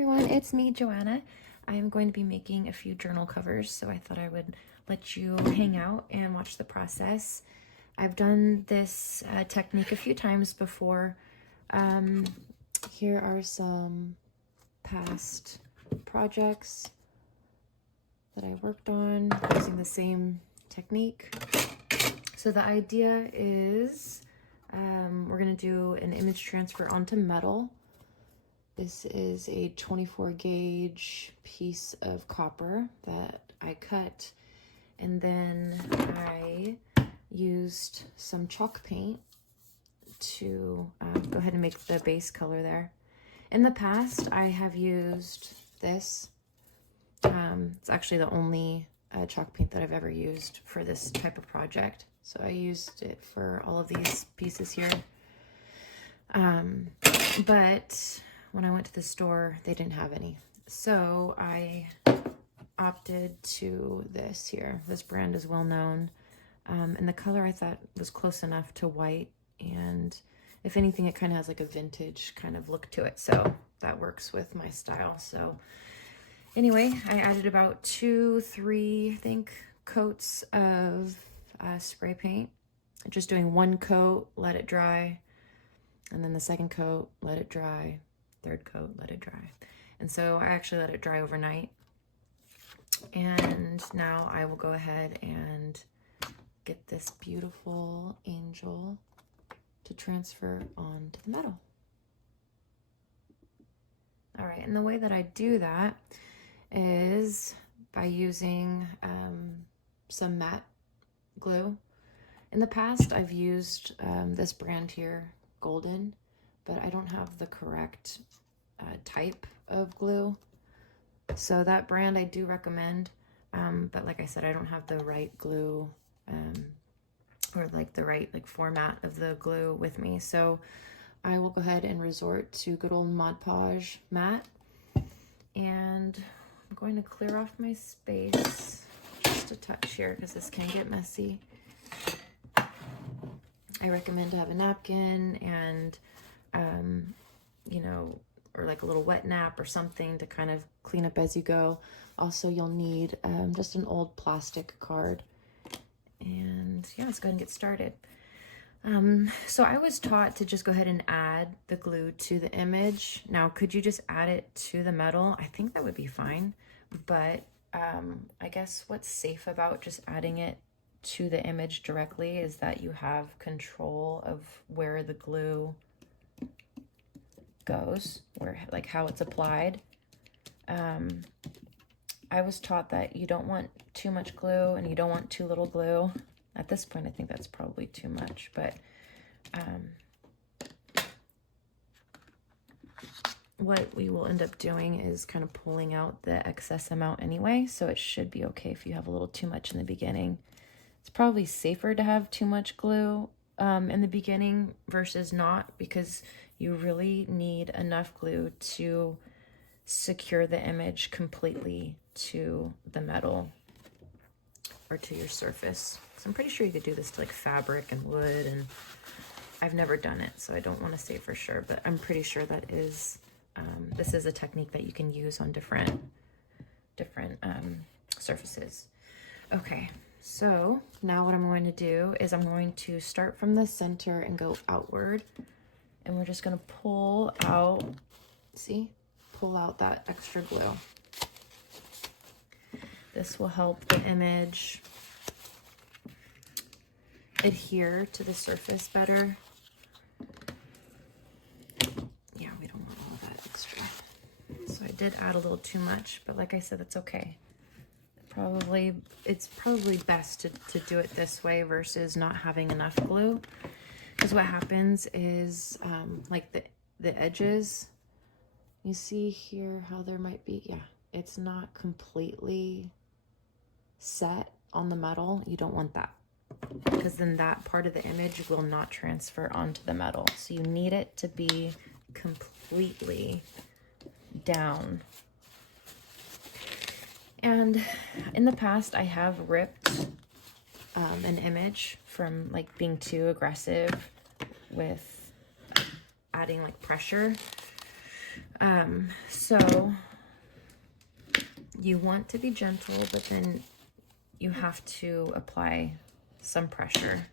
everyone, it's me, Joanna. I'm going to be making a few journal covers, so I thought I would let you hang out and watch the process. I've done this technique a few times before. Here are some past projects that I worked on using the same technique. So the idea is we're going to do an image transfer onto metal. This is a 24 gauge piece of copper that I cut, and then I used some chalk paint to go ahead and make the base color there. In the past, I have used this. It's actually the only chalk paint that I've ever used for this type of project. So I used it for all of these pieces here. But when I went to the store, they didn't have any. So I opted to this here. This brand is well known. And the color I thought was close enough to white. And if anything, it kind of has like a vintage kind of look to it. So that works with my style. So anyway, I added about 2-3, I think, coats of spray paint. Just doing one coat, let it dry. And then the second coat, let it dry. Third coat, let it dry. And so I actually let it dry overnight. And now I will go ahead and get this beautiful angel to transfer onto the metal. All right, and the way that I do that is by using some matte glue. In the past, I've used this brand here, Golden, but I don't have the correct type of glue. So that brand I do recommend, but like I said, I don't have the right glue or like the right format of the glue with me. So I will go ahead and resort to good old Mod Podge matte, and I'm going to clear off my space just a touch here because this can get messy. I recommend to have a napkin and you know, or like a little wet nap or something to kind of clean up as you go. Also, you'll need just an old plastic card. And yeah, let's go ahead and get started. So I was taught to just go ahead and add the glue to the image. Now, could you just add it to the metal? I think that would be fine. But I guess what's safe about just adding it to the image directly is that you have control of where the glue goes, where like how it's applied. I was taught that you don't want too much glue and you don't want too little glue. At this point, I think that's probably too much, but what we will end up doing is kind of pulling out the excess amount anyway, so it should be okay if you have a little too much in the beginning. It's probably safer to have too much glue in the beginning versus not, because you really need enough glue to secure the image completely to the metal or to your surface. So I'm pretty sure you could do this to like fabric and wood, and I've never done it, so I don't want to say for sure, but I'm pretty sure that is this is a technique that you can use on different surfaces. Okay, so now what I'm going to do is I'm going to start from the center and go outward, and we're just going to pull out, see, pull out that extra glue. This will help the image adhere to the surface better. Yeah, we don't want all that extra. So I did add a little too much, but like I said, that's okay. It's probably best to do it this way versus not having enough glue. Because what happens is like the edges, you see here how there might be, yeah, it's not completely set on the metal. You don't want that, because then that part of the image will not transfer onto the metal. So you need it to be completely down. And in the past, I have ripped an image from like being too aggressive with adding like pressure. So you want to be gentle, but then you have to apply some pressure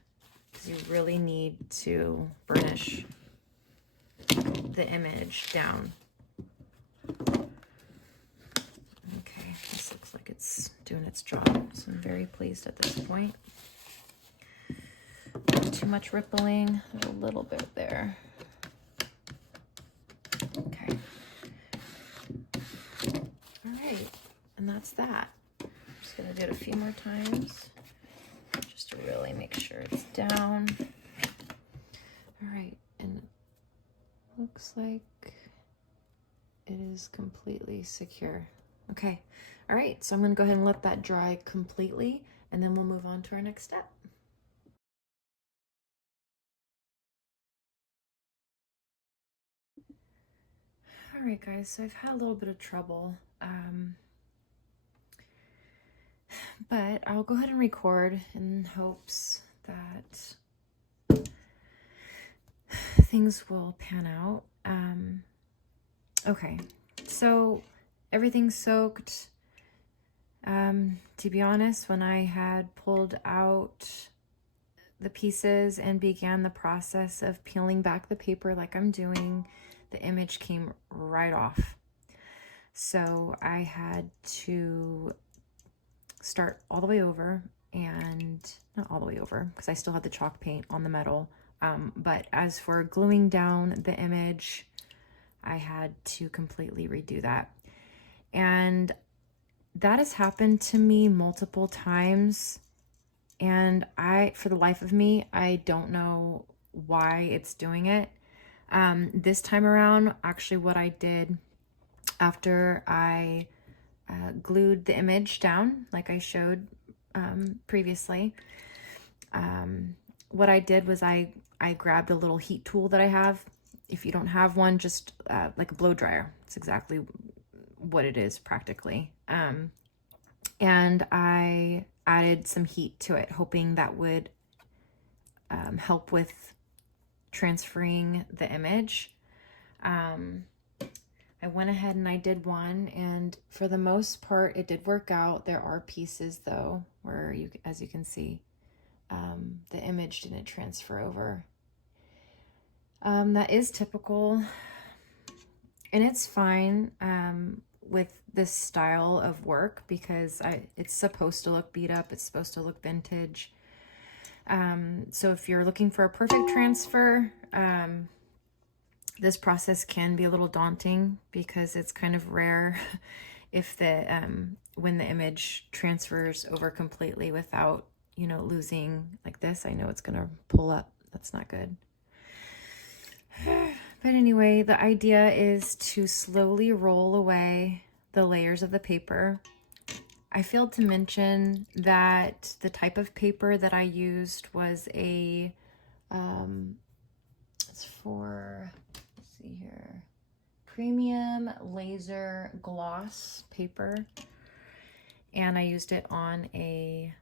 because you really need to burnish the image down. Okay, this looks like it's doing its job, so I'm very pleased at this point. Not too much rippling, a little bit there. Okay. All right, and that's that. I'm just gonna do it a few more times just to really make sure it's down. All right, and it looks like it is completely secure. Okay, all right, so I'm gonna go ahead and let that dry completely, and then we'll move on to our next step. All right, guys, so I've had a little bit of trouble, but I'll go ahead and record in hopes that things will pan out. Okay, so everything's soaked. To be honest, when I had pulled out the pieces and began the process of peeling back the paper like I'm doing, the image came right off. So I had to start all the way over, and not all the way over because I still had the chalk paint on the metal. But as for gluing down the image, I had to completely redo that. And that has happened to me multiple times. And for the life of me, I don't know why it's doing it. This time around, actually what I did after I glued the image down, like I showed previously, what I did was I grabbed a little heat tool that I have. If you don't have one, just like a blow dryer. It's exactly what it is practically. And I added some heat to it, hoping that would help with transferring the image. I went ahead and I did one, and for the most part, it did work out. There are pieces though, where as you can see, the image didn't transfer over. That is typical, and it's fine with this style of work because it's supposed to look beat up. It's supposed to look vintage. So if you're looking for a perfect transfer, this process can be a little daunting because it's kind of rare if when the image transfers over completely without, losing like this. I know it's gonna pull up. That's not good. But anyway, the idea is to slowly roll away the layers of the paper. I failed to mention that the type of paper that I used was it's for, let's see here, premium laser gloss paper. And I used it on a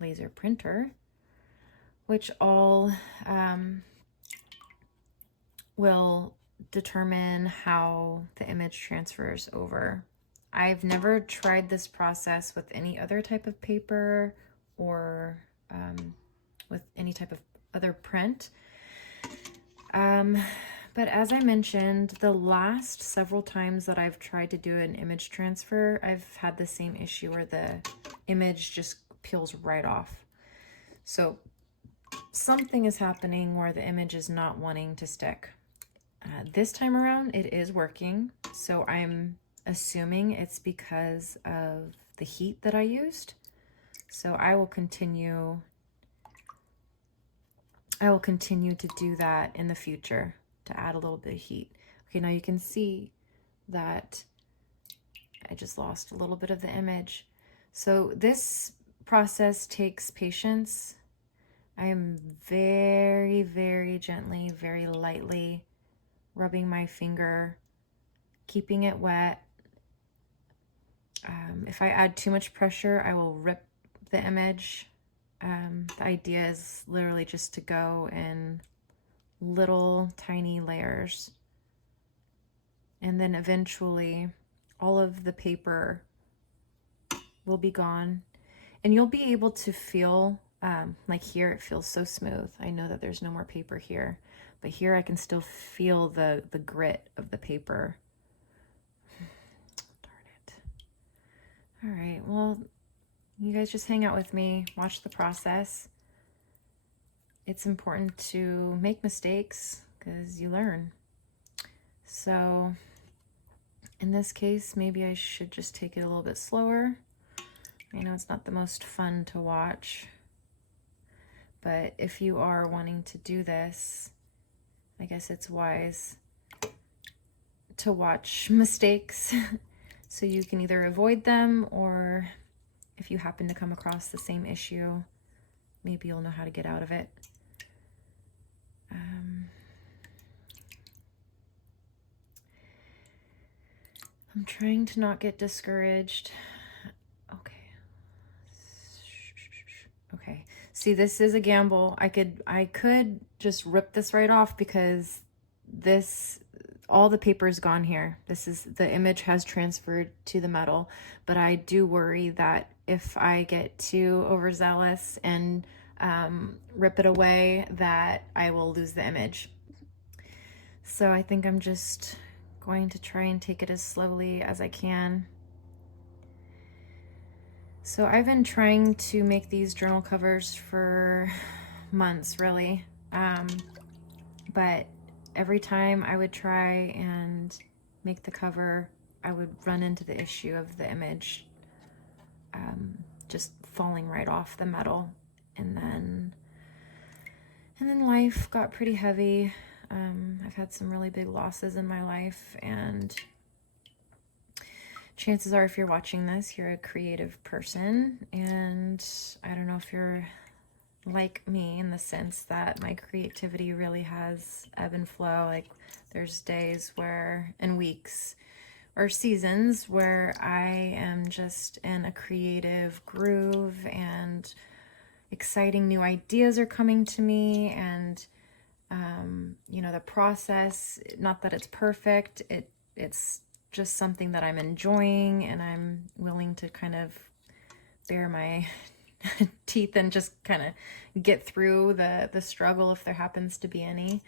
laser printer, which all will determine how the image transfers over. I've never tried this process with any other type of paper or with any type of other print. But as I mentioned, the last several times that I've tried to do an image transfer, I've had the same issue where the image just peels right off. So something is happening where the image is not wanting to stick. This time around, it is working. So I'm assuming it's because of the heat that I used. So I will continue to do that in the future, to add a little bit of heat. Okay, now you can see that I just lost a little bit of the image. So this process takes patience. I am very, very gently, very lightly rubbing my finger, keeping it wet. If I add too much pressure, I will rip the image. The idea is literally just to go in little tiny layers. and then eventually all of the paper will be gone, and you'll be able to feel, like here it feels so smooth. I know that there's no more paper here, but here I can still feel the grit of the paper. Darn it. All right, well, you guys just hang out with me, watch the process. It's important to make mistakes because you learn. So in this case, maybe I should just take it a little bit slower. I know it's not the most fun to watch, but if you are wanting to do this, I guess it's wise to watch mistakes so you can either avoid them, or if you happen to come across the same issue, maybe you'll know how to get out of it. I'm trying to not get discouraged. Okay. See, this is a gamble. I could just rip this right off because all the paper is gone here. The image has transferred to the metal, but I do worry that if I get too overzealous and rip it away, that I will lose the image. So I think I'm just going to try and take it as slowly as I can. So I've been trying to make these journal covers for months, really. But every time I would try and make the cover, I would run into the issue of the image just falling right off the metal. And then life got pretty heavy. I've had some really big losses in my life, and chances are, if you're watching this, you're a creative person, and I don't know if you're like me in the sense that my creativity really has ebb and flow. Like, there's days and weeks or seasons where I am just in a creative groove and exciting new ideas are coming to me, and the process, not that it's perfect, it's just something that I'm enjoying, and I'm willing to kind of bare my teeth and just kind of get through the struggle if there happens to be any.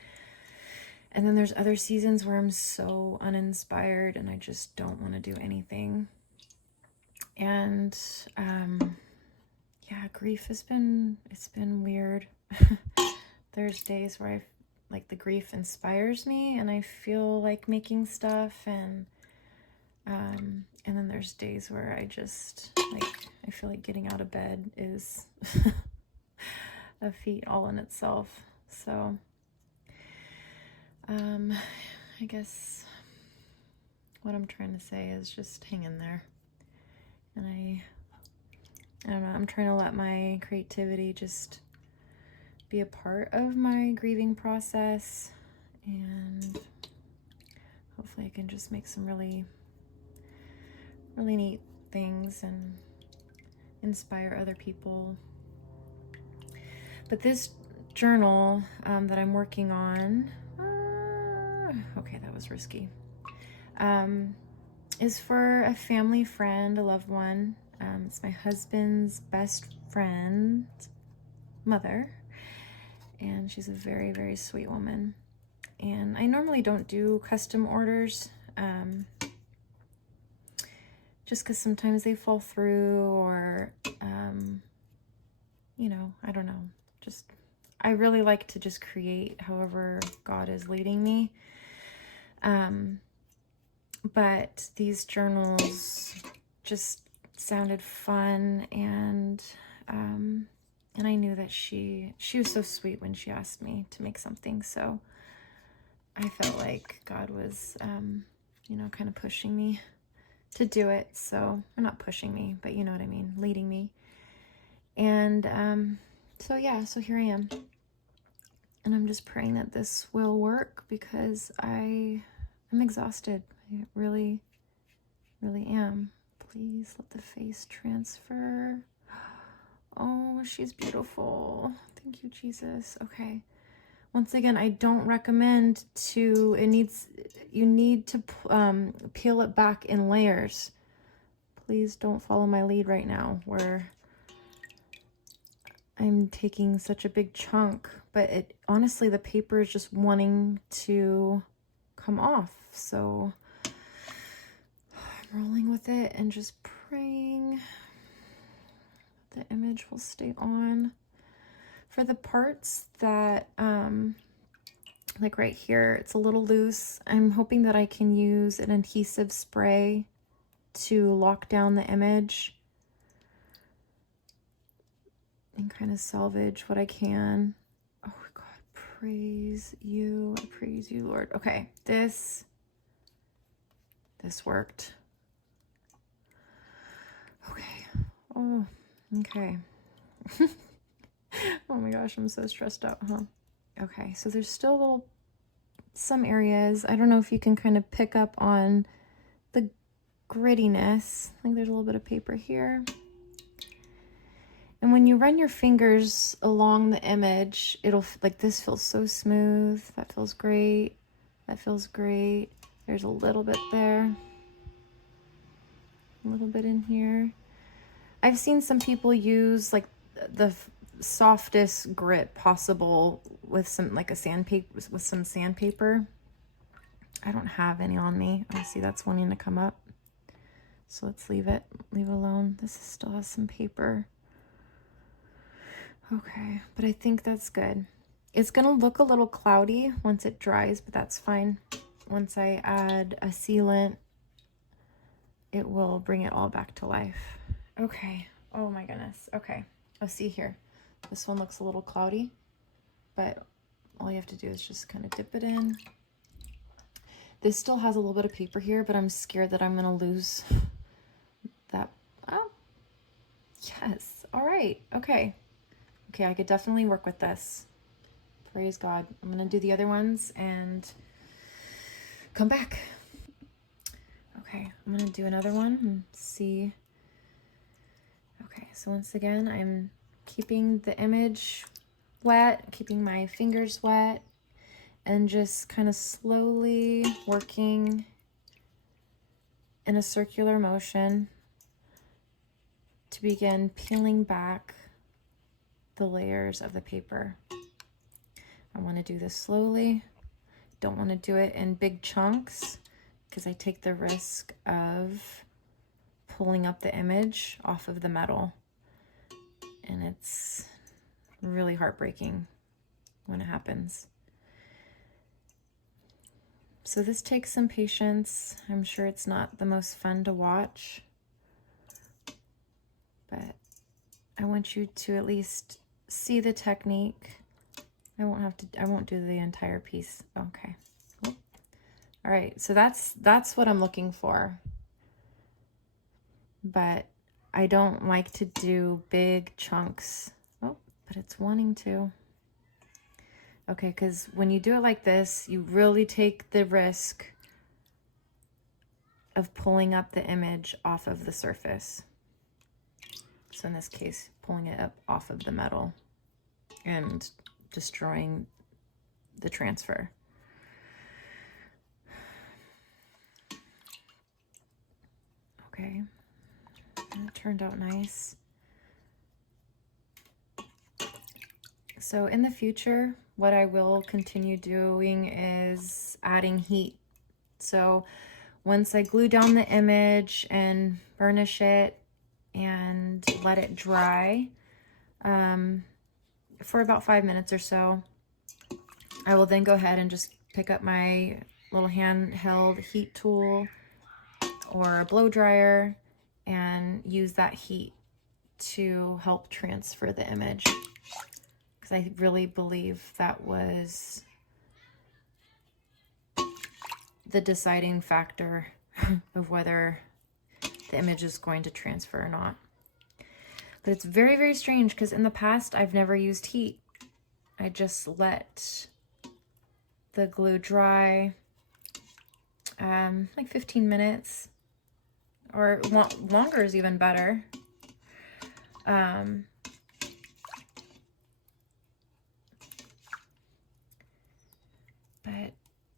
And then there's other seasons where I'm so uninspired and I just don't want to do anything. And yeah, grief it's been weird. There's days where the grief inspires me and I feel like making stuff, and then there's days where I feel like getting out of bed is a feat all in itself. So I guess what I'm trying to say is just hang in there. And I don't know, I'm trying to let my creativity just be a part of my grieving process, and hopefully I can just make some really, really neat things and inspire other people. But this journal that I'm working on, okay, that was risky, is for a family friend, a loved one. It's my husband's best friend's mother, and she's a very, very sweet woman. And I normally don't do custom orders, just because sometimes they fall through, or I don't know, I really like to just create however God is leading me. But these journals just sounded fun, and I knew that she was so sweet when she asked me to make something, so I felt like God was kind of pushing me to do it. So, or not pushing me, but you know what I mean, leading me. And so yeah, so here I am, and I'm just praying that this will work, because I'm exhausted. I really, really am. Please let the face transfer. Oh, she's beautiful. Thank you, Jesus. Okay. Once again, I don't recommend to, you need to peel it back in layers. Please don't follow my lead right now where I'm taking such a big chunk, but honestly, the paper is just wanting to come off. So I'm rolling with it and just praying the image will stay on. For the parts that, like right here, it's a little loose, I'm hoping that I can use an adhesive spray to lock down the image and kind of salvage what I can. Oh God, praise you. I praise you, Lord. Okay, this worked. Okay. Oh, okay. Oh my gosh, I'm so stressed out, huh? Okay, so there's still some areas. I don't know if you can kind of pick up on the grittiness. I think there's a little bit of paper here. And when you run your fingers along the image, it'll, like, this feels so smooth. That feels great. That feels great. There's a little bit there. A little bit in here. I've seen some people use like the softest grit possible with some, like a sandpaper, with some sandpaper. I don't have any on me. I see that's wanting to come up. So let's leave it alone. This still has some paper. Okay, but I think that's good. It's gonna look a little cloudy once it dries, but that's fine. Once I add a sealant, it will bring it all back to life. Okay, oh my goodness, okay. Oh, see here, this one looks a little cloudy, but all you have to do is just kind of dip it in. This still has a little bit of paper here, but I'm scared that I'm gonna lose that. Oh, yes, all right, okay. Okay, I could definitely work with this. Praise God. I'm gonna do the other ones and come back. Okay, I'm gonna do another one and see. Okay, so once again, I'm keeping the image wet, keeping my fingers wet, and just kind of slowly working in a circular motion to begin peeling back the layers of the paper. I want to do this slowly. Don't want to do it in big chunks because I take the risk of pulling up the image off of the metal, and it's really heartbreaking when it happens. So this takes some patience. I'm sure it's not the most fun to watch, but I want you to at least see the technique. I won't do the entire piece. Okay. Cool. All right. So that's what I'm looking for. But I don't like to do big chunks. Oh, but it's wanting to. Okay, because when you do it like this, you really take the risk of pulling up the image off of the surface. So in this case, pulling it up off of the metal and destroying the transfer. Okay, that turned out nice. So in the future, what I will continue doing is adding heat. So once I glue down the image and burnish it and let it dry for about 5 minutes or so, I will then go ahead and just pick up my little handheld heat tool or a blow dryer and use that heat to help transfer the image. Because I really believe that was the deciding factor of whether the image is going to transfer or not. But it's very, very strange because in the past I've never used heat. I just let the glue dry like 15 minutes, or longer is even better. But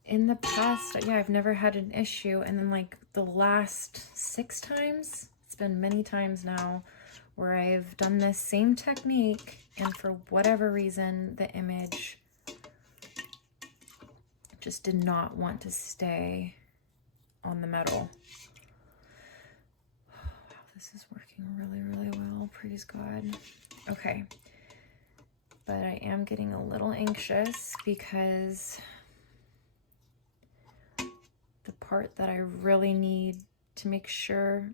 in the past, yeah, I've never had an issue. And then like the last 6 times, it's been many times now, where I've done this same technique and for whatever reason, the image just did not want to stay on the metal. Oh, wow, this is working really, really well. Praise God. Okay. But I am getting a little anxious because the part that I really need to make sure,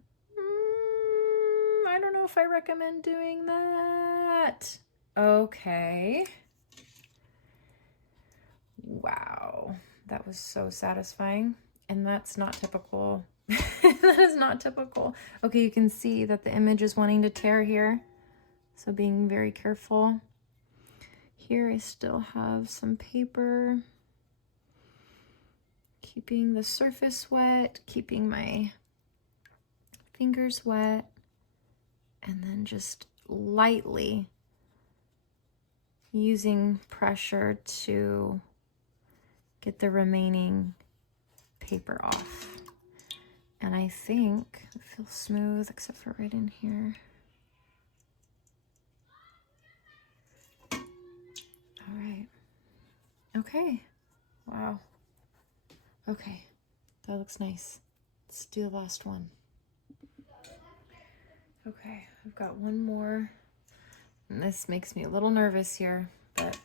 I don't know if I recommend doing that. Okay. Wow, that was so satisfying. And that's not typical. That is not typical. Okay, you can see that the image is wanting to tear here. So being very careful. Here I still have some paper. Keeping the surface wet, keeping my fingers wet, and then just lightly using pressure to get the remaining paper off. And I think it feels smooth except for right in here. All right. Okay. Wow. Okay. That looks nice. Let's do the last one. Okay. I've got one more. And this makes me a little nervous here, but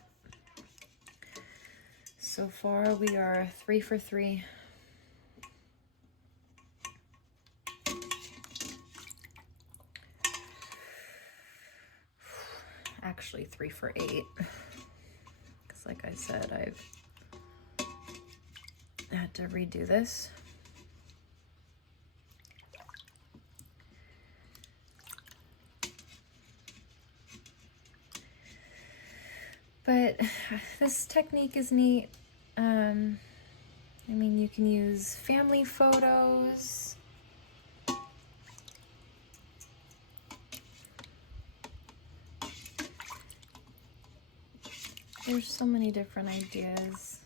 so far we are 3 for 3. Actually 3 for 8. Because like I said, I've had to redo this. But this technique is neat. I mean, you can use family photos. There's so many different ideas.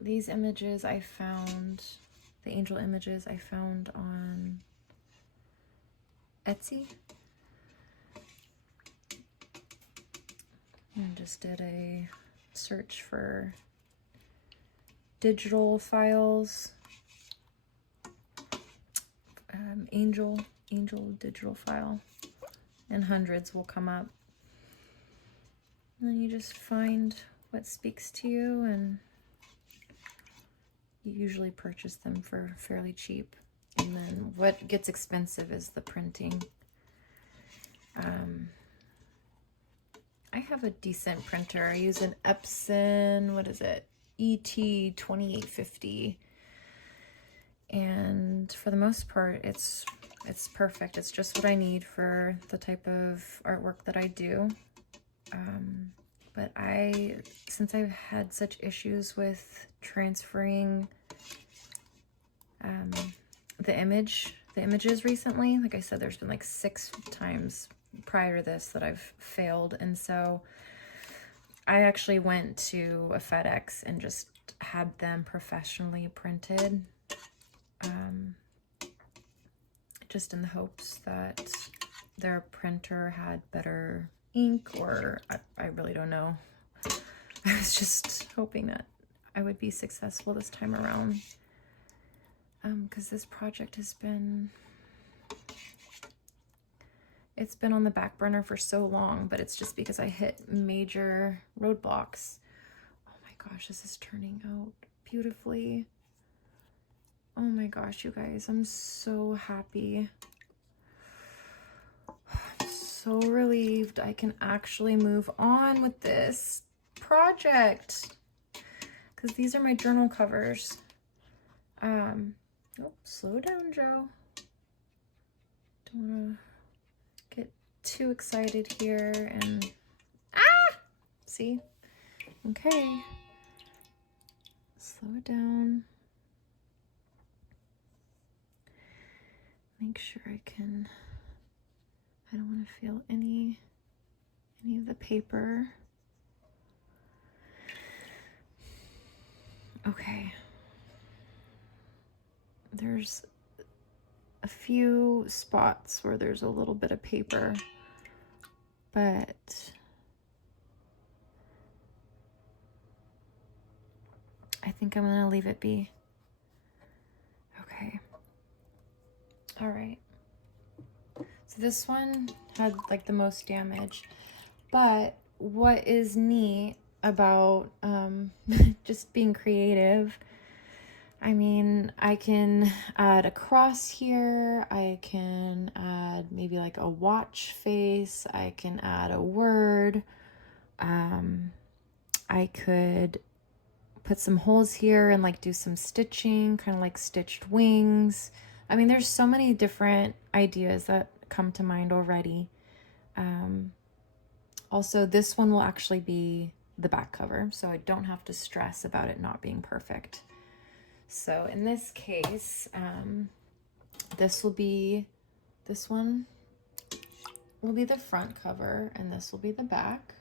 These images I found, the angel images I found on Etsy. And just did a search for digital files, angel digital file, and hundreds will come up. And then you just find what speaks to you, and you usually purchase them for fairly cheap. And then what gets expensive is the printing. I have a decent printer. I use an Epson, what is it? ET2850. And for the most part, it's perfect. It's just what I need for the type of artwork that I do. But since I've had such issues with transferring the images recently, like I said, there's been like 6 times prior to this that I've failed, and so I actually went to a FedEx and just had them professionally printed, just in the hopes that their printer had better ink, or I really don't know. I was just hoping that I would be successful this time around, because this project has been, it's been on the back burner for so long, but it's just because I hit major roadblocks. Oh my gosh, this is turning out beautifully. Oh my gosh, you guys, I'm so happy. I'm so relieved I can actually move on with this project, because these are my journal covers. Oh, slow down, Joe. Don't want to get too excited here and see. Okay, slow it down. Make sure I don't want to feel any any of the paper. Okay. There's a few spots where there's a little bit of paper, but I think I'm gonna leave it be. Okay. All right. So this one had like the most damage, but what is neat about just being creative, I mean, I can add a cross here, I can add maybe like a watch face, I can add a word, I could put some holes here and like do some stitching, kind of like stitched wings. I mean, there's so many different ideas that come to mind already. Also, this one will actually be the back cover, so I don't have to stress about it not being perfect. So in this case, this one will be the front cover, and this will be the back.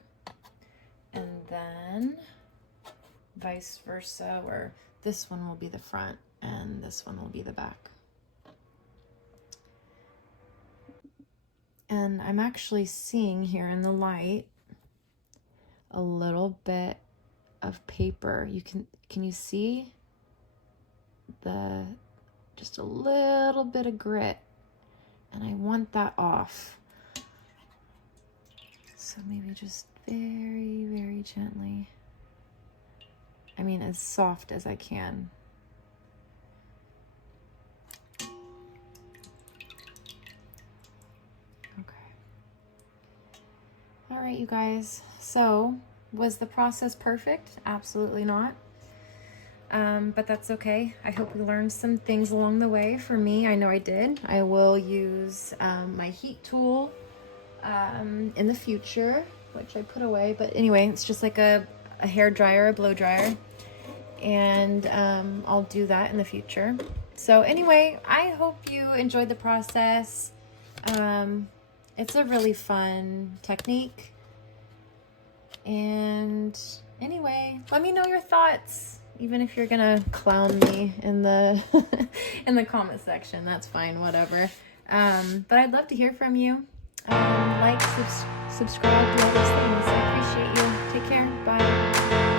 And then vice versa, where this one will be the front and this one will be the back. And I'm actually seeing here in the light a little bit of paper. Can you see just a little bit of grit, and I want that off. So maybe just very, very gently. I mean, as soft as I can. All right, you guys. So, was the process perfect? Absolutely not. But that's okay. I hope we learned some things along the way. For me, I know I did. I will use my heat tool in the future, which I put away. But anyway, it's just like a hair dryer, a blow dryer. And I'll do that in the future. So anyway, I hope you enjoyed the process. It's a really fun technique. And anyway, let me know your thoughts. Even if you're gonna clown me in the in the comment section, that's fine, whatever. But I'd love to hear from you. Like, subscribe, do all those things. I appreciate you. Take care. Bye.